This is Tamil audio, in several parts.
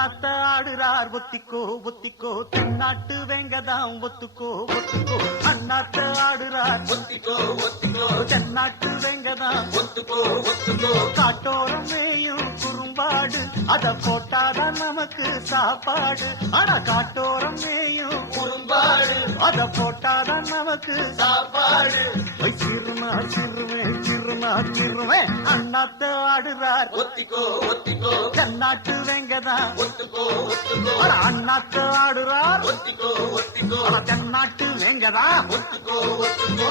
அண்ணாத்த ஆடுறார் ஒத்திக்கோ ஒத்திக்கோ தென்னாட்டு வேங்கதாம் ஒத்துக்கோ ஒத்துக்கோ அண்ணாத்த ஆடுறார் ஒத்திக்கோ ஒத்திக்கோ தென்னாட்டு வேங்கதாம் ஒத்துக்கோ ஒத்துக்கோ காட்டோரம் மேயும் குறும்பாடு அத போட்டாதான் நமக்கு சாப்பாடு ஆனா காட்டோரம் மேயும் குறும்பாடு அத போட்டாதான் நமக்கு சாப்பாடு சிறுமா சிறுமே சிறுமா சிறுமே அண்ணாத்த ஆடுறார் ஒத்திக்கோ ஒத்திக்கோ தென்னாட்டு வேங்கதான் ஒத்துக்கோ ஒத்துக்கோ அண்ணாத்த ஆடுறார் ஒத்திக்கோ ஒத்திக்கோ தென்னாட்டு வேங்கதான் ஒத்துக்கோ ஒத்துக்கோ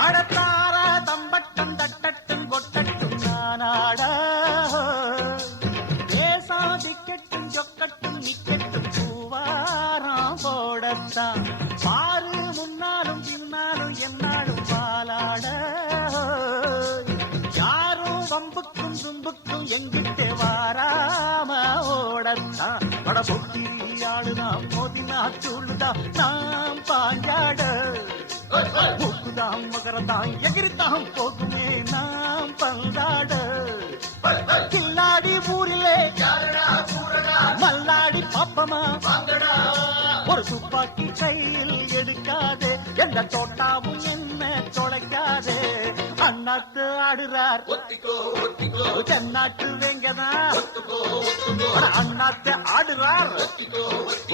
அடத்தார தம்பட்டம் தட்டட்டும் கொட்டட்டும் நானாட தேசாதிக்கட்டும் சொக்கட்டும் நிக்கட்டும் பூவாராம் போடத்தான் பாரு முன்னாலும் பின்னாலும் என்னாலும் பாலாட யாரும் வம்புக்கும் தும்புக்கும் எங்கிட்டே வாராம ஓடத்தான் பட பொட்டி ஆளுதான் மோதினா சூழுதான் நாம் பாஞ்சாட மூக்குதாம் மகரதாம் எகிரித்தாம் போகுமே நாம் பந்தாட கில்லாடி ஊரிலே மல்லாடி பாப்பமா ஒரு துப்பாக்கி கையில் எடுக்காதே எந்த தோட்டாவும் என்ன தொலைக்காதே அண்ணாத்து ஆடுறார் ஒத்திக்கோ ஒத்திக்கோ தென்னாட்டு வேங்கதான் ஒத்துக்கோ ஒத்துக்கோ அண்ணாத்து ஆடுறார் ஒத்திக்கோ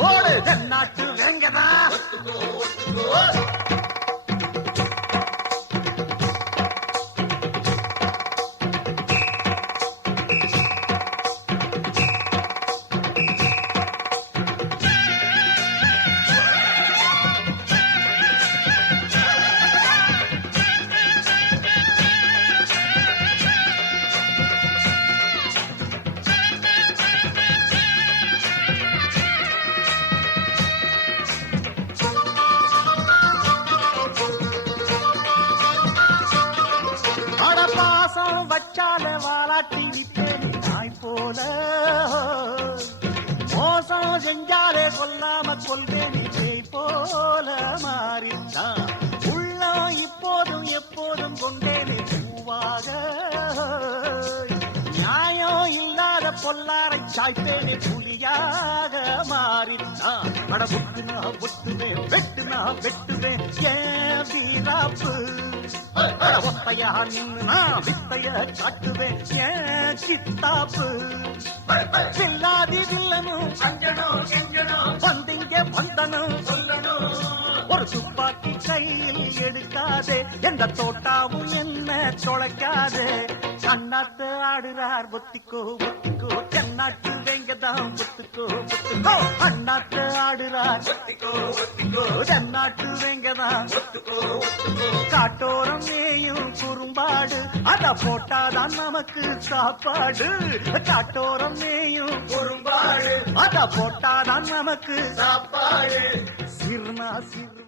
ஓடு தென்னாட்டு வேங்கதான் ஒத்துக்கோ ஒத்துக்கோ பாசம் வச்சால வாலாட்டி விட்டேன் நாய் போல மோசம் செஞ்சாலே கொல்லாம கொள்வேன் பேய் போல மாறித்தான் உள்ளம் இப்போதும் எப்போதும் கொண்டேனே பூவாக நியாயம் இல்லாத பொல்லாரை சாய்ப்பேனே புலியாக மாறித்தான் அட புட்டுனா புட்டுவேன் வெட்டுனா வெட்டுவேன் ஏன் வீராப்பு ஒத்தையா நின்னா வித்தைய காட்டுவேன் ஏன் சித்தாப்பு சில்லாதி வில்லனும் வந்திங்க வந்தனும் ஒரு துப்பாக்கி கையில் எடுக்காதே எந்த தோட்டாவும் என்ன தொலைக்காதே அண்ணாத்து ஆடுறார் ஒத்திக்கோ ஒத்திக்கோ தென்னாட்டு வேங்கதான் ஒத்துக்கோ ஒத்துக்கோ அண்ணாத்து ஆடுறார் ஒத்திக்கோ ஒத்திக்கோ தென்னாட்டு வேங்கதான் ஒத்துக்கோ ஒத்துக்கோ காட்டோரம் மேயும் குறும்பாடு அத போட்டாதான் நமக்கு சாப்பாடு காட்டோரம் மேயும் குறும்பாடு அத போட்டாதான் நமக்கு சாப்பாடு சிறுனா சிறுமே